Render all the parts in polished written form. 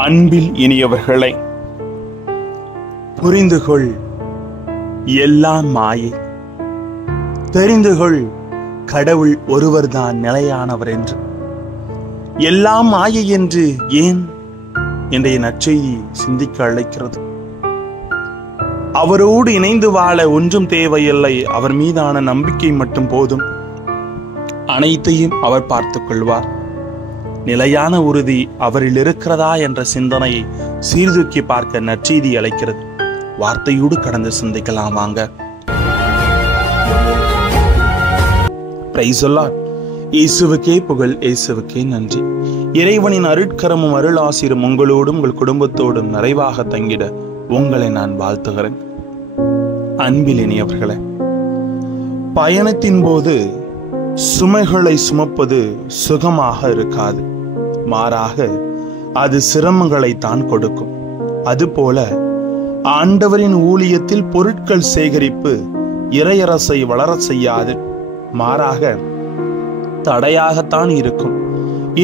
அன்பில் இனியவர்களை, புரிந்துகொள், எல்லாம் மாயை. தெரிந்துகொள், கடவுள் ஒருவர்தான் நிலையானவர் என்று. எல்லாம் மாயை என்று ஏன் இன்றைய நற்செய்தி சிந்திக்க அழைக்கிறது. அவரோடு இணைந்து வாழ ஒன்றும் தேவையில்லை, அவர் மீதான நம்பிக்கை மட்டும் போதும். அனைத்தையும் அவர் பார்த்துக் கொள்வார். நிலையான உறுதி அவரில் இருக்கிறதா என்ற சிந்தனையை சீர்தூக்கி பார்க்க நற்செய்தி அழைக்கிறது. வார்த்தையோடு கடந்து சிந்திக்கலாம் வாங்க. Praise the Lord. இயேசுவுக்கே புகழ், இயேசுவுக்கே நன்றி. இறைவனின் அருட்கரமும் அருளாசிரும் உங்களோடும் உங்கள் குடும்பத்தோடும் நிறைவாக தங்கிட உங்களை நான் வாழ்த்துகிறேன். அன்பில் இனியவர்களே, பயணத்தின் போது சுமைகளை சுமப்பது சுகமாக இருக்காது, மாறாக அது சிரமங்களை தான் கொடுக்கும். அதுபோல ஆண்டவரின் ஊழியத்தில் பொருட்கள் சேகரிப்பு இறையரசை வளர செய்யாது, மாறாக தடையாகத்தான் இருக்கும்.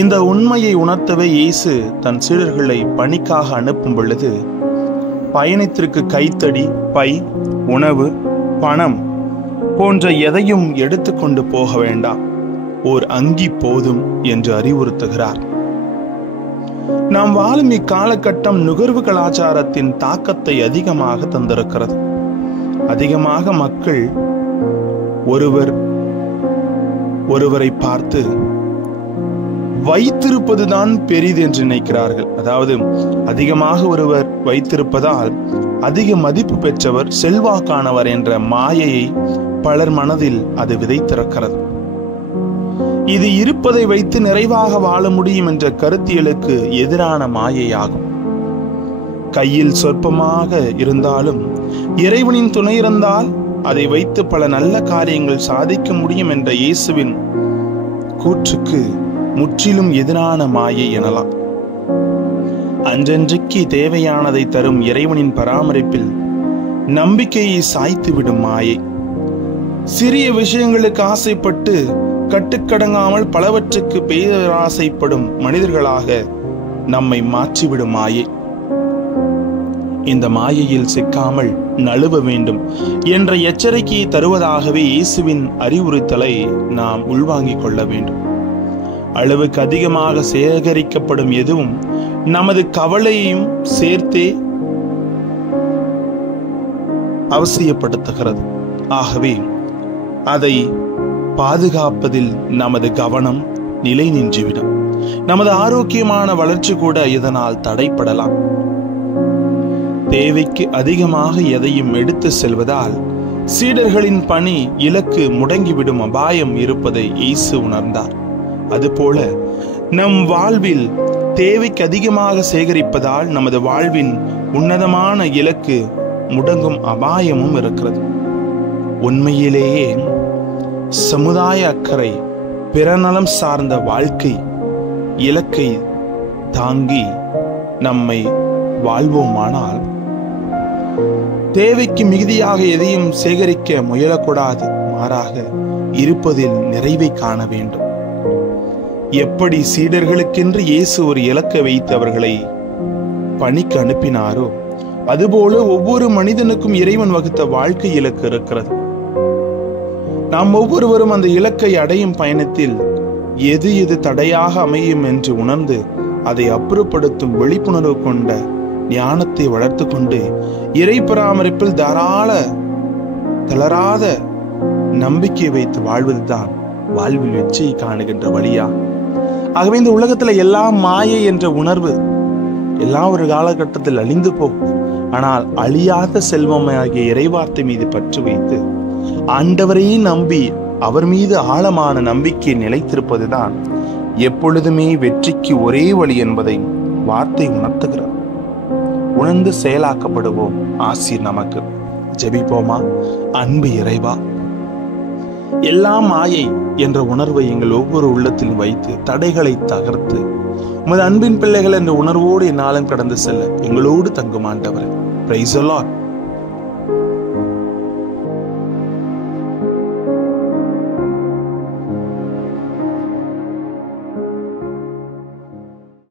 இந்த உண்மையை உணர்த்தவே இயேசு தன் சீடர்களை பணிக்காக அனுப்பும் பொழுது, பயணத்திற்கு கைத்தடி, பை, உணவு, பணம் போன்ற எதையும் எடுத்துக்கொண்டு போக வேண்டாம், ஓர் அங்கி போதும் என்று அறிவுறுத்துகிறார். நாம் வாழும் இக்காலகட்டம் நுகர்வு கலாச்சாரத்தின் தாக்கத்தை அதிகமாக தந்திருக்கிறது. அதிகமாக மக்கள் ஒருவரை பார்த்து வைத்திருப்பதுதான் பெரிது என்று நினைக்கிறார்கள். அதாவது அதிகமாக ஒருவர் வைத்திருப்பதால் அதிக மதிப்பு பெற்றவர், செல்வாக்கானவர் என்ற மாயையை பலர் மனதில் அது விதைத்திருக்கிறது. இது இருப்பதை வைத்து நிறைவாக வாழ முடியும் என்ற கருத்தியலுக்கு எதிரான மாயையாகும். கையில் சொற்பமாக இருந்தாலும் இறைவனின் துணை இருந்தால் அதை வைத்து பல நல்ல காரியங்கள் சாதிக்க முடியும் என்ற இயேசுவின் கூற்றுக்கு முற்றிலும் எதிரான மாயை எனலாம். அன்றன்றைக்கு தேவையானதை தரும் இறைவனின் பராமரிப்பில் நம்பிக்கையை சாய்த்துவிடும் மாயை. சிறிய விஷயங்களுக்கு ஆசைப்பட்டு கட்டுக்கடங்காமல் பலவற்றுக்கு பேராசைப்படும் மனிதர்களாக நம்மை மாற்றிவிடும் மாயை. இந்த மாயையில் சிக்காமல் நழுவ வேண்டும் என்ற எச்சரிக்கையை தருவதாகவே இயேசுவின் அறிவுறுத்தலை நாம் உள்வாங்கிக் கொள்ள வேண்டும். அளவுக்கு அதிகமாக சேகரிக்கப்படும் எதுவும் நமது கவலையையும் சேர்த்தே அவசியப்படுத்துகிறது. ஆகவே அதை பாதுகாப்பதில் நமது கவனம் நிலை நின்றுவிடும். நமது ஆரோக்கியமான வளர்ச்சி கூட இதனால் தடைப்படலாம். தேவைக்கு அதிகமாக எதையும் எடுத்து செல்வதால் சீடர்களின் பணி இலக்கு முடங்கிவிடும் அபாயம் இருப்பதை இயேசு உணர்ந்தார். அதுபோல நம் வாழ்வில் தேவைக்கு அதிகமாக சேகரிப்பதால் நமது வாழ்வின் உன்னதமான இலக்கு முடங்கும் அபாயமும் இருக்கிறது. உண்மையிலேயே சமுதாய அக்கறை, பிறநலம் சார்ந்த வாழ்க்கை இலக்கை தாங்கி நம்மை வாழ்வோமானால் தேவைக்கு மிகுதியாக எதையும் சேகரிக்க முயலக்கூடாது, மாறாக இருப்பதில் நிறைவை காண வேண்டும். எப்படி சீடர்களுக்கென்று இயேசு ஒரு இலக்கை வைத்து அவர்களை பணிக்கு அனுப்பினாரோ, அதுபோல ஒவ்வொரு மனிதனுக்கும் இறைவன் வகுத்த வாழ்க்கை இலக்கு இருக்கிறது. நாம் ஒவ்வொருவரும் அந்த இலக்கை அடையும் பயணத்தில் எது எது தடையாக அமையும் என்று உணர்ந்து அதை அப்புறப்படுத்தும் விழிப்புணர்வு கொண்ட ஞானத்தை வளர்த்து கொண்டு இறை பராமரிப்பில் தளராத நம்பிக்கை வைத்து வாழ்வதுதான் வாழ்வில் வெற்றியை காணுகின்ற வழியா. ஆகவே இந்த உலகத்துல எல்லாம் மாயை என்ற உணர்வு எல்லாம் ஒரு காலகட்டத்தில் அழிந்து போகும். ஆனால் அழியாத செல்வமாகிய இறைவார்த்தை மீது பற்று வைத்து ஆண்டவரையே நம்பி அவர் மீது ஆழமான நம்பிக்கை நிலைத்திருப்பதுதான் எப்பொழுதுமே வெற்றிக்கு ஒரே வழி என்பதை வார்த்தை உணர்த்துகிறார். உணர்ந்து செயலாக்கப்படுவோம். ஆசீர் நமக்கு. ஜெபிப்போமா. அன்பு இறைவா, எல்லாம் மாயை என்ற உணர்வை எங்கள் ஒவ்வொரு உள்ளத்தில் வைத்து தடைகளை தகர்த்து உமது அன்பின் பிள்ளைகள் என்ற உணர்வோடு என்னாலும் கடந்து செல்ல எங்களோடு தங்கும் ஆண்டவரே. Praise the Lord.